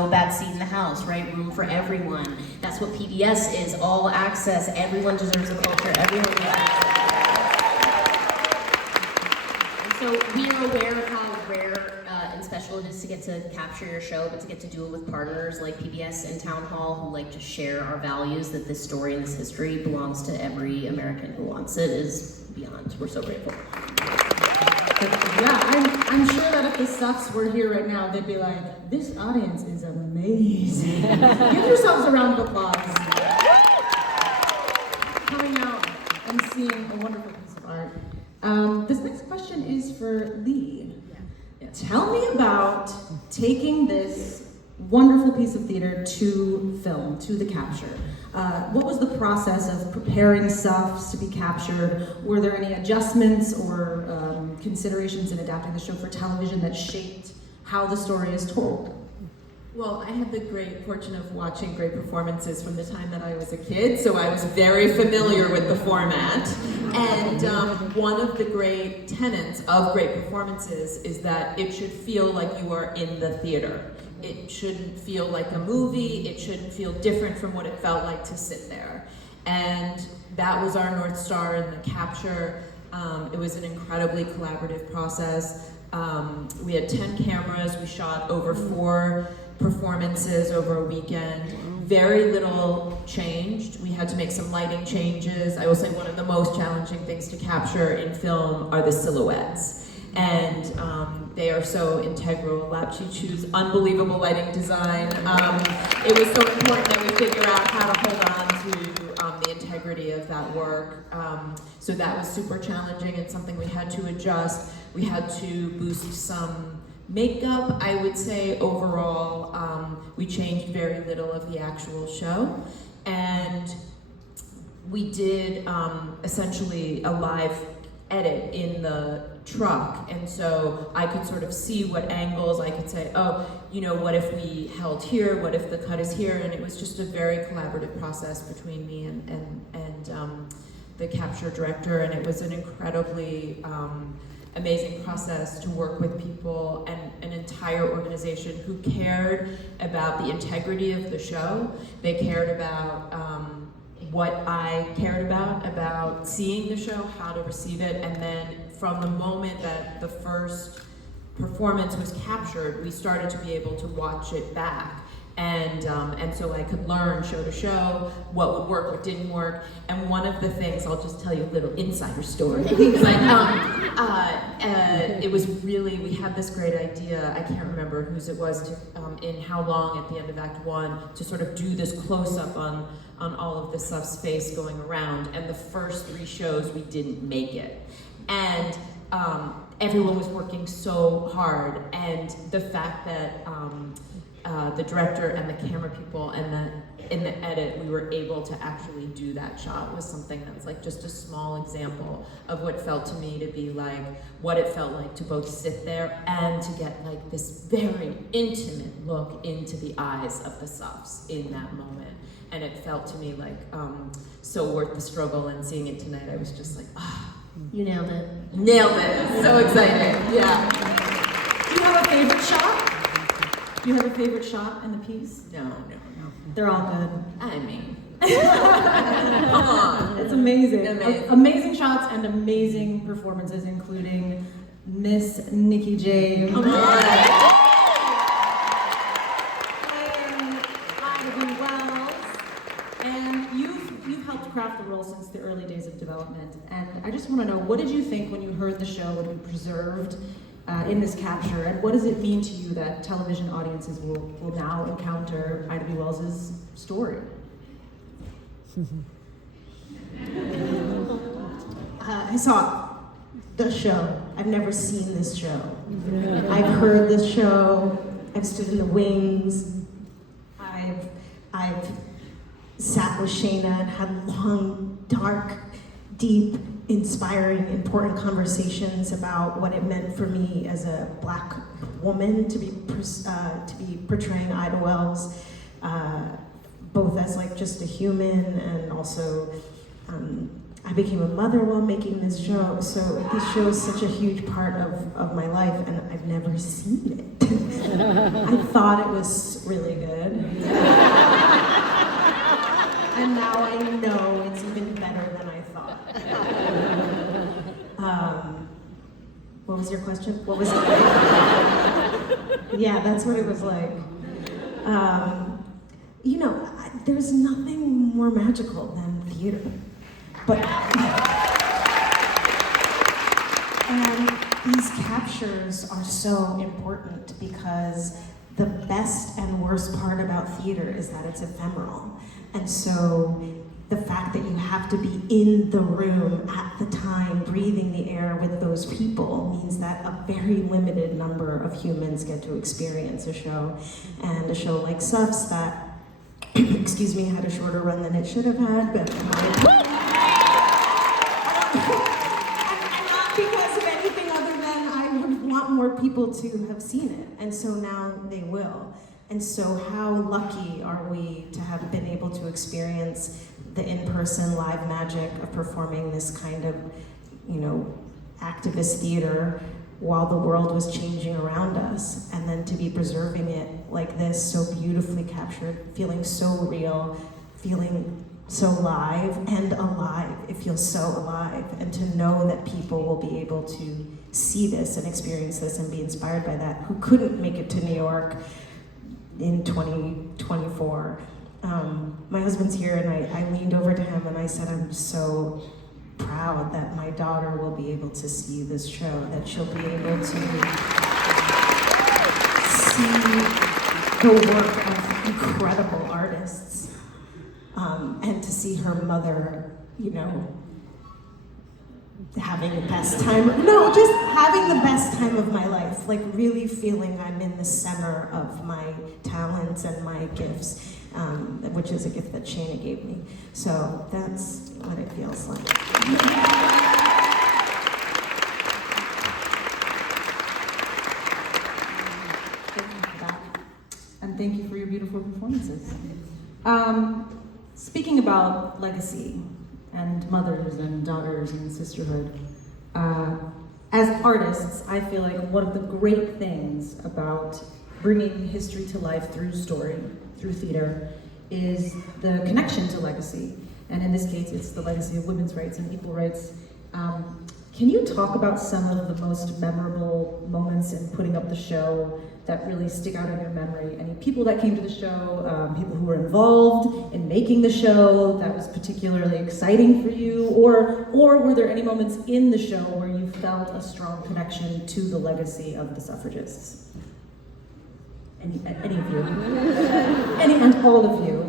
No bad seat in the house, right? Room for everyone. That's what PBS is, all access. Everyone deserves a culture. Everyone deserves And so we are aware of how rare and special it is to get to capture your show, but to get to do it with partners like PBS and Town Hall who like to share our values, that this story and this history belongs to every American who wants it, is beyond. We're so grateful. Yeah, I'm sure that if the Suffs were here right now, they'd be like, this audience is amazing. Give yourselves a round of applause. Coming out and seeing a wonderful piece of art. This next question is for Lee. Tell me about taking this wonderful piece of theater to film, to the capture. What was the process of preparing Suffs to be captured? Were there any adjustments or considerations in adapting the show for television that shaped how the story is told? Well, I had the great fortune of watching great performances from the time that I was a kid, so I was very familiar with the format. And one of the great tenets of great performances is that it should feel like you are in the theater. It shouldn't feel like a movie, it shouldn't feel different from what it felt like to sit there. And that was our North Star in the capture. It was an incredibly collaborative process. We had 10 cameras, we shot over 4 performances over a weekend. Very little changed. We had to make some lighting changes. I will say one of the most challenging things to capture in film are the silhouettes. And they are so integral. Lapchi Chu's unbelievable lighting design. It was so important that we figure out how to hold on to the integrity of that work. So that was super challenging and something we had to adjust. We had to boost some makeup. I would say overall, we changed very little of the actual show. And we did essentially a live edit in the truck, and so I could sort of see what angles I could say, oh, you know, what if we held here, what if the cut is here, and it was just a very collaborative process between me and the capture director, and it was an incredibly amazing process to work with people and an entire organization who cared about the integrity of the show. They cared about what I cared about seeing the show, how to receive it, and then from the moment that the first performance was captured, we started to be able to watch it back. And so I could learn show to show what would work, what didn't work. And one of the things, I'll just tell you a little insider story. It was really, we had this great idea, I can't remember whose it was, to, in How Long at the end of Act 1, to sort of do this close-up on all of the Suffs face going around. And the first 3 shows, we didn't make it. And everyone was working so hard. And the fact that the director and the camera people and in the edit, we were able to actually do that shot was something that's like just a small example of what felt to me to be like what it felt like to both sit there and to get like this very intimate look into the eyes of the Suffs in that moment. And it felt to me like so worth the struggle, and seeing it tonight, I was just like, ah. You nailed it. Nailed it, so excited, yeah. Do you have a favorite shot? Do you have a favorite shot in the piece? No. They're all good. I mean, come on. It's amazing. Amazing. Amazing shots and amazing performances, including Miss Nikki James. Come on. And Ida Wells. And you've helped craft the role since the early days of development. And I just want to know, what did you think when you heard the show would be preserved in this capture, and what does it mean to you that television audiences will now encounter Ida B. Wells' story? I saw the show. I've never seen this show. I've heard this show. I've stood in the wings. I've sat with Shayna and had long, dark, deep, inspiring, important conversations about what it meant for me as a Black woman to be portraying Ida Wells, both as like just a human and also I became a mother while making this show, so this show is such a huge part of my life, and I've never seen it. I thought it was really good. And now I know it's even better than I thought. What was your question? What was it like? Yeah, that's what it was like. You know, there's nothing more magical than theater. But, and these captures are so important because the best and worst part about theater is that it's ephemeral. And so the fact that you have to be in the room at the time, breathing the air with those people, means that a very limited number of humans get to experience a show. And a show like Suffs that, excuse me, had a shorter run than it should have had, but and not because of anything other than I would want more people to have seen it, and so now they will. And so how lucky are we to have been able to experience the in-person live magic of performing this kind of, you know, activist theater while the world was changing around us, and then to be preserving it like this, so beautifully captured, feeling so real, feeling so live and alive. It feels so alive, and to know that people will be able to see this and experience this and be inspired by that, who couldn't make it to New York in 2024. My husband's here, and I leaned over to him and I said, I'm so proud that my daughter will be able to see this show, that she'll be able to see the work of incredible artists, and to see her mother, you know, having the best time, no, just having the best time of my life, like really feeling I'm in the center of my talents and my gifts, which is a gift that Shayna gave me. So that's what it feels like. And thank you for your beautiful performances. Speaking about legacy and mothers and daughters and sisterhood, as artists, I feel like one of the great things about bringing history to life through story, through theater, is the connection to legacy. And in this case, it's the legacy of women's rights and equal rights. Can you talk about some of the most memorable moments in putting up the show that really stick out in your memory? Any people that came to the show, people who were involved in making the show that was particularly exciting for you, or were there any moments in the show where you felt a strong connection to the legacy of the suffragists? Any of you? Any and all of you?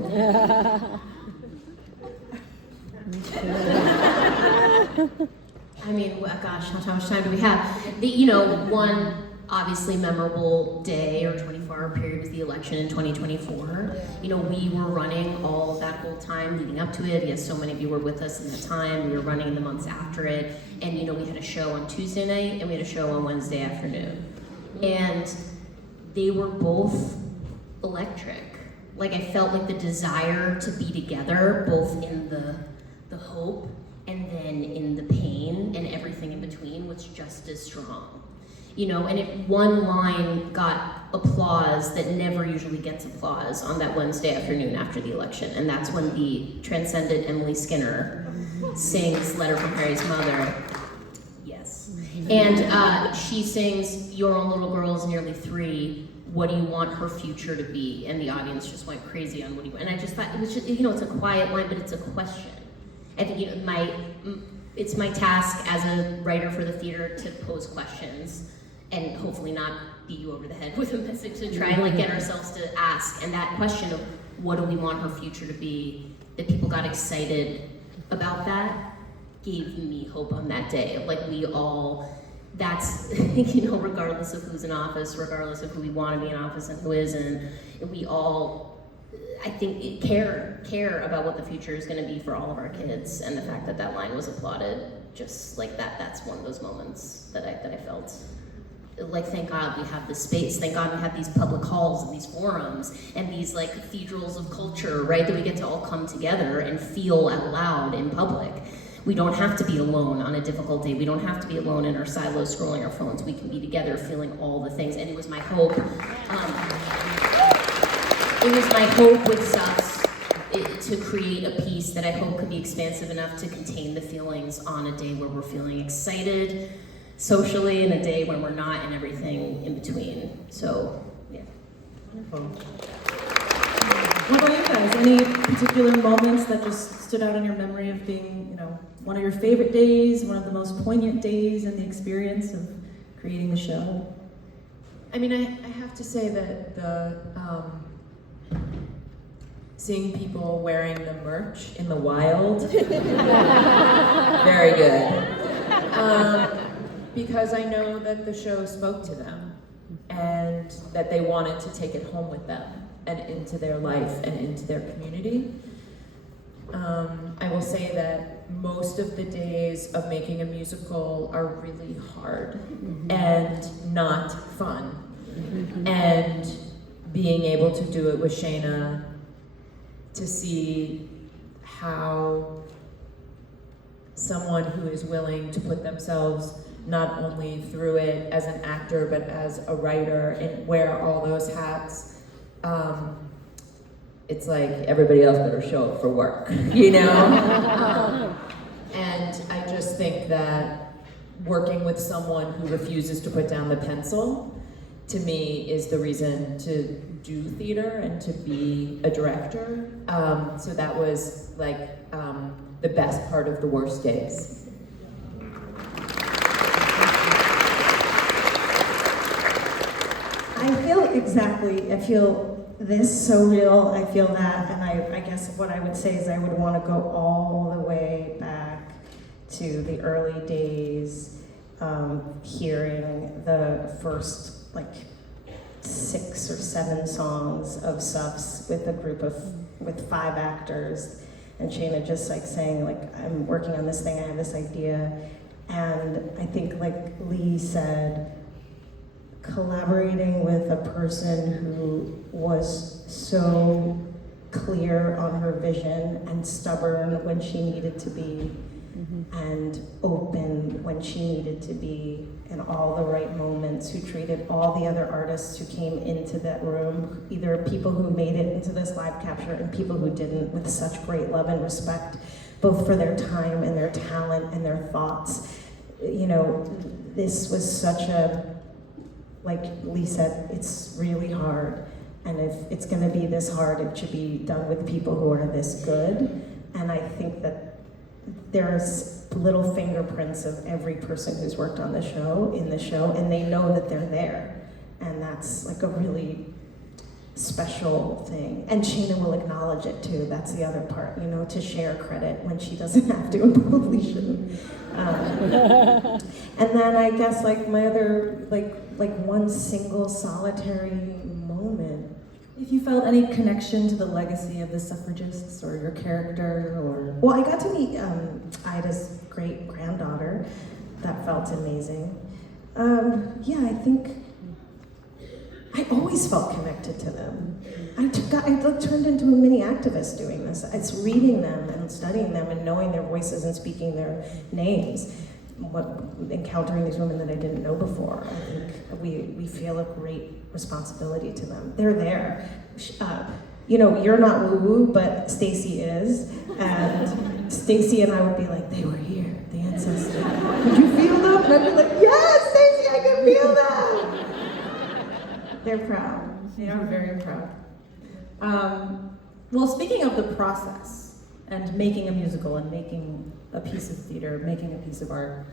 I mean, gosh, how much time do we have? One obviously memorable day or 24-hour period was the election in 2024. We were running all that whole time leading up to it. Yes, so many of you were with us in the time. We were running in the months after it. And, we had a show on Tuesday night and we had a show on Wednesday afternoon. And they were both electric. Like, I felt like the desire to be together, both in the hope and then in the pain and everything in between, was just as strong. And one line got applause that never usually gets applause on that Wednesday afternoon after the election, and that's when the transcendent Emily Skinner sings Letter from Harry's Mother. Yes. And she sings, "Your own little girl is nearly 3. What do you want her future to be?" And the audience just went crazy on what do you want. And I just thought, it was just, it's a quiet line, but it's a question. I think, it's my task as a writer for the theater to pose questions and hopefully not beat you over the head with a message, to try and get ourselves to ask. And that question of what do we want her future to be, that people got excited about, that gave me hope on that day. We all, that's, regardless of who's in office, regardless of who we want to be in office and who isn't, we all, I think, care about what the future is going to be for all of our kids. And the fact that that line was applauded, just like that, that's one of those moments that I felt. Thank God we have this space. Thank God we have these public halls and these forums and these cathedrals of culture, right? That we get to all come together and feel out loud in public. We don't have to be alone on a difficult day. We don't have to be alone in our silos scrolling our phones. We can be together feeling all the things. And it was my hope. It was my hope with Suffs to create a piece that I hope could be expansive enough to contain the feelings on a day where we're feeling excited socially and a day when we're not, and everything in between. So, yeah. Wonderful. What about you guys? Any particular moments that just stood out in your memory of being, you know, one of your favorite days, one of the most poignant days in the experience of creating the show? I mean, I have to say that the seeing people wearing the merch in the wild, very good. Because I know that the show spoke to them and that they wanted to take it home with them and into their life and into their community. I will say that most of the days of making a musical are really hard and not fun. And being able to do it with Shayna, to see how someone who is willing to put themselves not only through it as an actor but as a writer and wear all those hats, it's like everybody else better show up for work, you know? And I just think that working with someone who refuses to put down the pencil, to me, is the reason to do theater and to be a director. So that was like the best part of the worst days. I feel this so real, I feel that, and I guess what I would say is I would want to go all the way back to the early days, hearing the first like 6 or 7 songs of Suffs with a group with 5 actors, and Shayna just like saying like, I'm working on this thing, I have this idea, and I think like Lee said, collaborating with a person who was so clear on her vision and stubborn when she needed to be, and open when she needed to be, in all the right moments, who treated all the other artists who came into that room, either people who made it into this live capture and people who didn't, with such great love and respect, both for their time and their talent and their thoughts. You know, this was such a, like Lee said, it's really hard. And if it's gonna be this hard, it should be done with people who are this good. And I think that there's little fingerprints of every person who's worked on the show, in the show, and they know that they're there. And that's like a really special thing. And Shayna will acknowledge it too. That's the other part, you know, to share credit when she doesn't have to and probably shouldn't. And then I guess like my other, like one single solitary moment. If you felt any connection to the legacy of the suffragists or your character, or... Well, I got to meet Ida's great-granddaughter. That felt amazing. Yeah, I think I always felt connected to them. I turned into a mini activist doing this. It's reading them and studying them and knowing their voices and speaking their names. Encountering these women that I didn't know before, I think we feel a great responsibility to them. They're there. You know, you're not woo-woo, but Stacy is, and Stacy and I would be like, they were here, the ancestors. Could you feel them? And I'd be like, yes, Stacy, I can feel them. They're proud. They are very proud. Well, speaking of the process and making a musical and making a piece of theater, making a piece of art,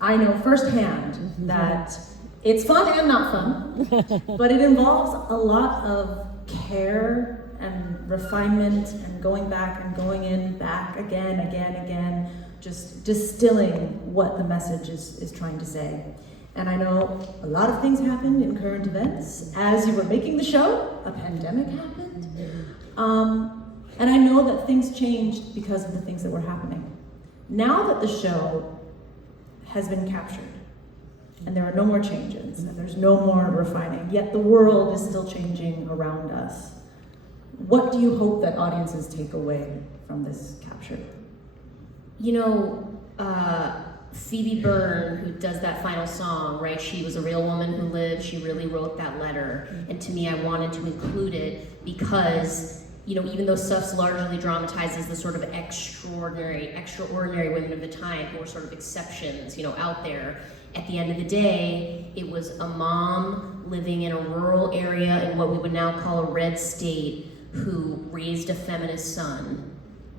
I know firsthand that it's fun and not fun, but it involves a lot of care and refinement and going back and going in, back again, just distilling what the message is trying to say. And I know a lot of things happened in current events. As you were making the show, a pandemic happened. And I know that things changed because of the things that were happening. Now that the show has been captured, and there are no more changes, and there's no more refining, yet the world is still changing around us, what do you hope that audiences take away from this capture? you know, Phoebe Byrne, who does that final song, right? She was a real woman who lived. She really wrote that letter. And to me, I wanted to include it because, you know, even though Suffs largely dramatizes the sort of extraordinary women of the time who were sort of exceptions, you know, out there, at the end of the day, it was a mom living in a rural area in what we would now call a red state who raised a feminist son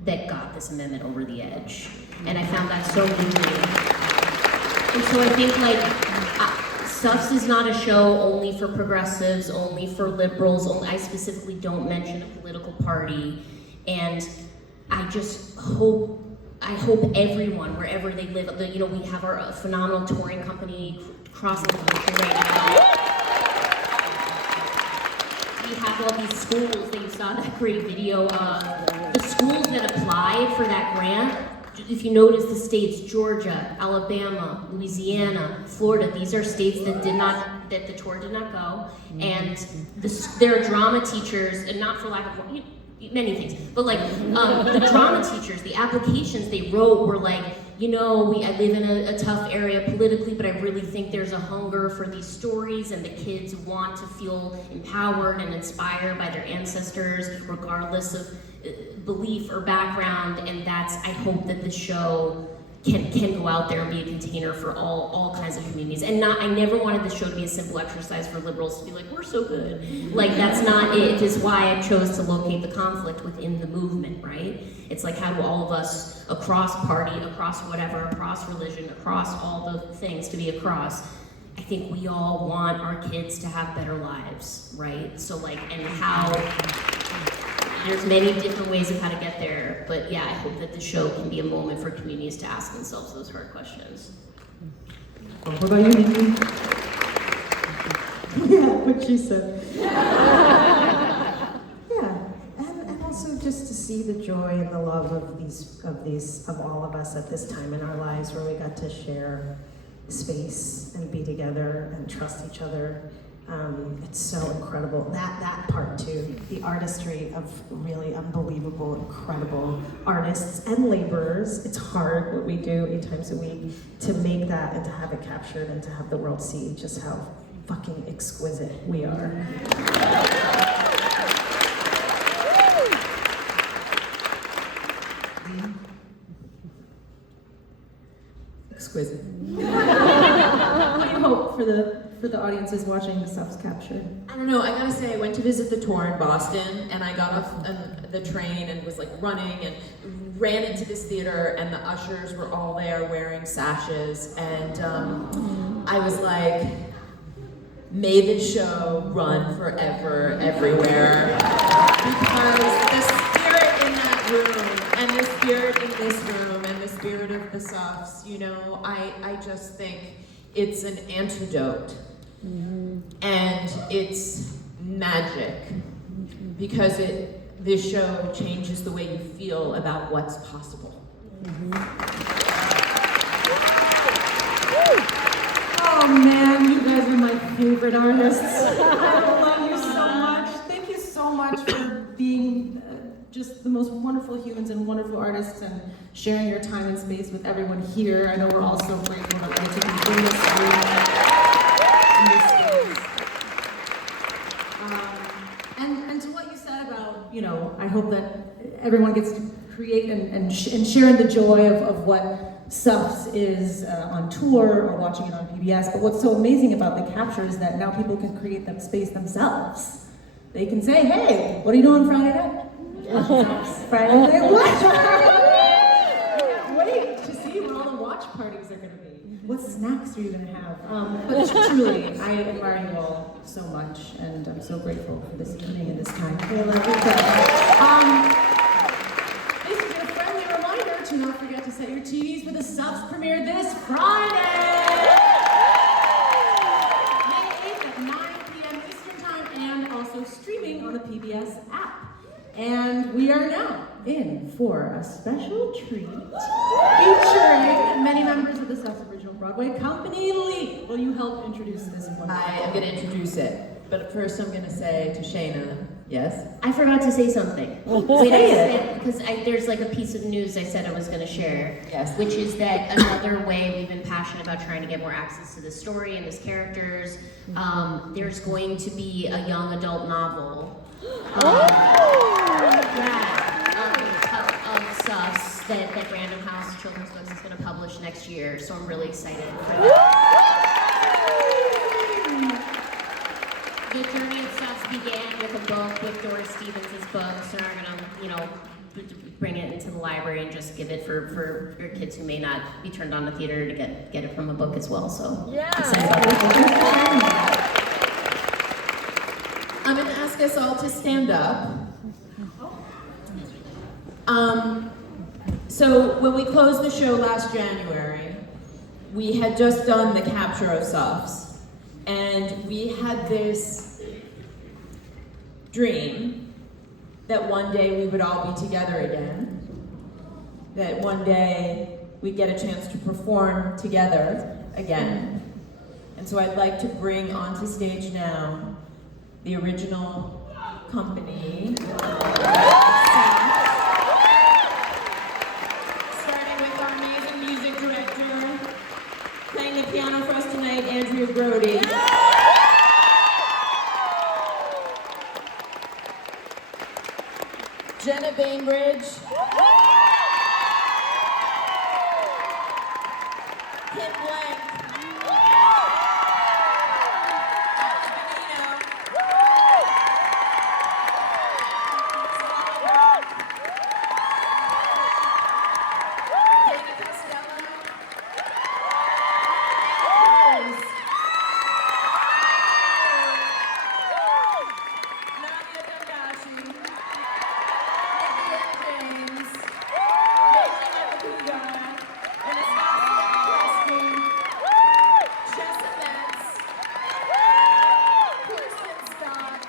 that got this amendment over the edge. And I found that so moving. And so I think, like, Suffs is not a show only for progressives, only for liberals, I specifically don't mention a political party. And I just hope everyone, wherever they live, you know, we have our phenomenal touring company crossing the country right now. We have all these schools that you saw that great video of. The schools that applied for that grant, if you notice the states, Georgia, Alabama, Louisiana, Florida, these are states that the tour did not go. And their drama teachers, and not for lack of many things, but like the drama teachers, the applications they wrote were like, you know, I live in a tough area politically, but I really think there's a hunger for these stories, and the kids want to feel empowered and inspired by their ancestors, regardless of belief or background. And I hope that the show can go out there and be a container for all kinds of communities. And I never wanted the show to be a simple exercise for liberals to be like, we're so good. Like, that's not it. It's why I chose to locate the conflict within the movement, right? It's like, how do all of us across party, across whatever, across religion, across all the things to be across, I think we all want our kids to have better lives, right? So like, and how, there's many different ways of how to get there, but yeah, I hope that the show can be a moment for communities to ask themselves those hard questions. What about you, Nikki? Yeah, what she said. Yeah, and also just to see the joy and the love of all of us at this time in our lives, where we got to share space and be together and trust each other. It's so incredible. That part too, the artistry of really unbelievable, incredible artists and laborers. It's hard what we do 8 times a week to make that and to have it captured and to have the world see just how fucking exquisite we are. Exquisite. What do you hope for the audiences watching the Suffs captured? I don't know, I gotta say, I went to visit the tour in Boston, and I got off the train and was like running and ran into this theater, and the ushers were all there wearing sashes, and I was like, may this show run forever, everywhere, because the spirit in that room, and the spirit in this room, and the spirit of the Suffs, you know, I just think it's an antidote. And it's magic, because this show changes the way you feel about what's possible. Oh man, you guys are my favorite artists. I love you so much. Thank you so much for being just the most wonderful humans and wonderful artists, and sharing your time and space with everyone here. I know we're all so grateful that we can bring this in this space. And to what you said about, you know, I hope that everyone gets to create and share in the joy of what Suffs is on tour or watching it on PBS. But what's so amazing about the capture is that now people can create that space themselves. They can say, hey, what are you doing Friday night? Friday night watch party! I can't wait to see what all the watch parties are going to be. What snacks are you going to have? But truly, I admire you all so much, and I'm so grateful for this evening and this time. I love you. This is your friendly reminder to not forget to set your TVs for the Suffs premiere this Friday! May 8th at 9 p.m. Eastern Time, and also streaming on the PBS app. And we are now in for a special treat featuring many members of the Suffs Original Broadway Company. Lee, will you help introduce this one? I am going to introduce it, but first I'm going to say to Shayna, Yes? I forgot to say something. Say it. Because there's like a piece of news I said I was going to share. Yes. Which is that another way we've been passionate about trying to get more access to this story and these characters. There's going to be a young adult novel. Of Suffs that Random House Children's Books is going to publish next year. So I'm really excited for that. The journey of Suffs began with a book with Doris Stevens' book, so now we're gonna, bring it into the library and just give it for your kids who may not be turned on to theater to get it from a book as well. So excited about that. I'm going to ask us all to stand up. So when we closed the show last January, we had just done the capture of Suffs, and we had this dream that one day we would all be together again, that one day we'd get a chance to perform together again. And so I'd like to bring onto stage now the original company, starting with our amazing music director, playing the piano for us tonight, Andrea Brody. Jenna Bainbridge. Kim Blank. Dana Costello. Nadia Dandashi. James, Benjamin Makuga, Anastasia Preston, Jessa Metz, Kirsten Scott,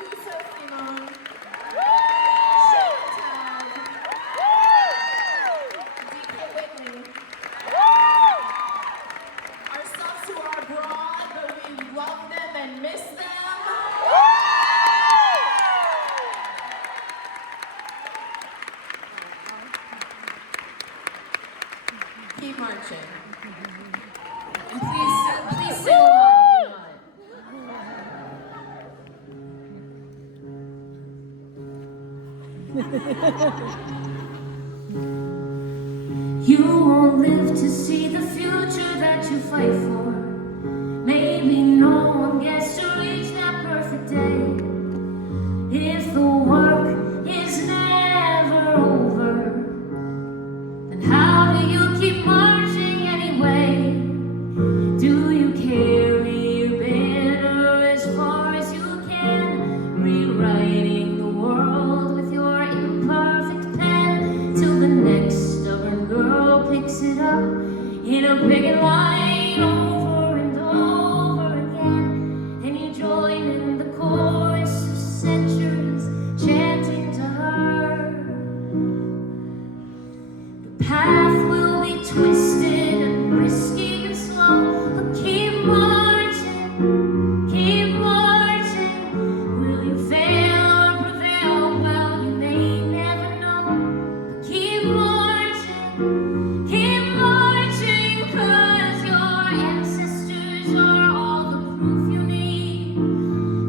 Lisa Simone, Shane Tag, DK Whitney. Our Suffs who are abroad, but we love them and miss them. Keep marching. And please sing along if you know it. You won't live to see the future that you fight for. Maybe no one gets to reach that perfect day. If the work is never over, then how do you keep marching anyway? Do you carry your banner as far as you can, rewriting the world with your imperfect pen, till the next stubborn girl picks it up in a picket line over and over again, and you join in the chorus of centuries chanting to her? The path will be twisted and risky and slow, but keep marching, keep marching. Will you fail or prevail? Well, you may never know, but keep marching, 'cause your ancestors are all the proof you need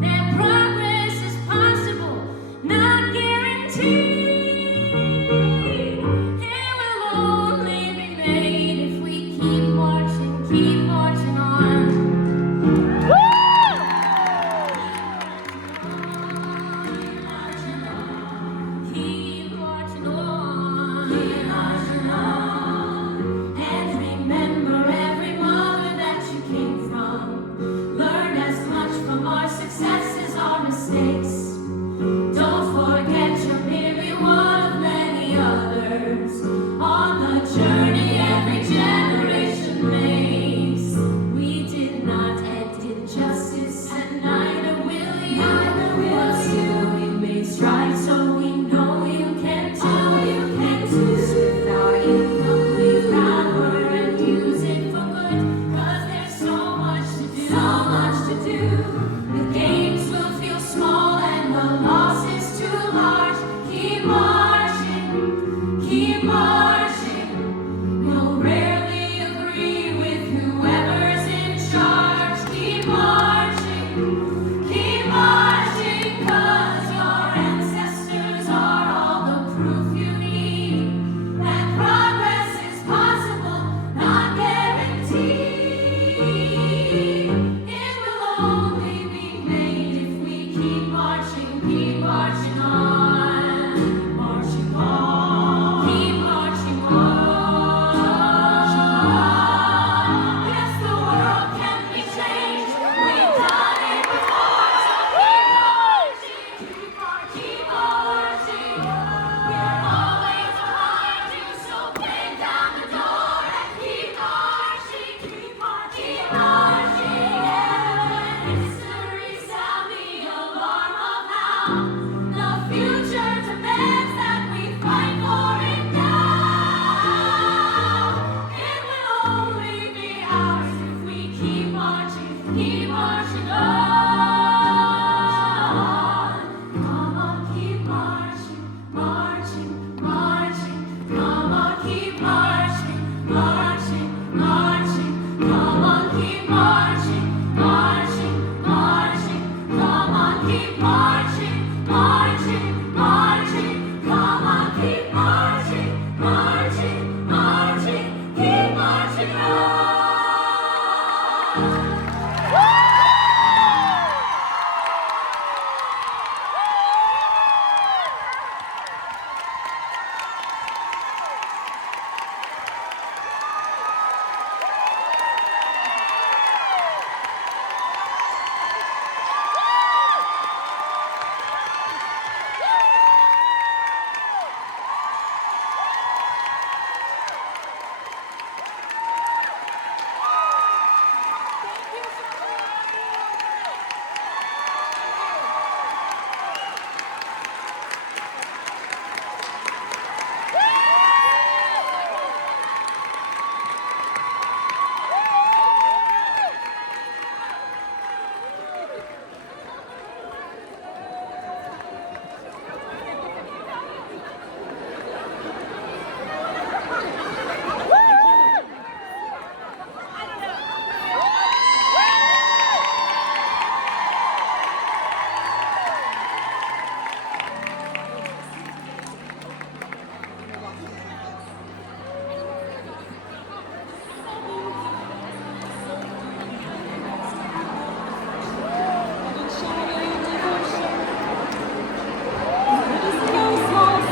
that progress is possible, not guaranteed. It will only be made if we keep marching on. Keep marching on. And remember every mother that you came from. Learn as much from our successes, our mistakes. Don't forget you're merely one of many others on the journey every generation makes. We did not end injustice, and neither will you. But still we made strides, so we know you can too. With our incomplete power and use it for good, 'cause there's so much to do. The games will The future demands that we fight for it now. It will only be ours if we keep marching on. Come on, keep marching, marching, marching. Come on, keep marching, marching, marching. Come on, keep marching, marching, marching. Come on, keep marching.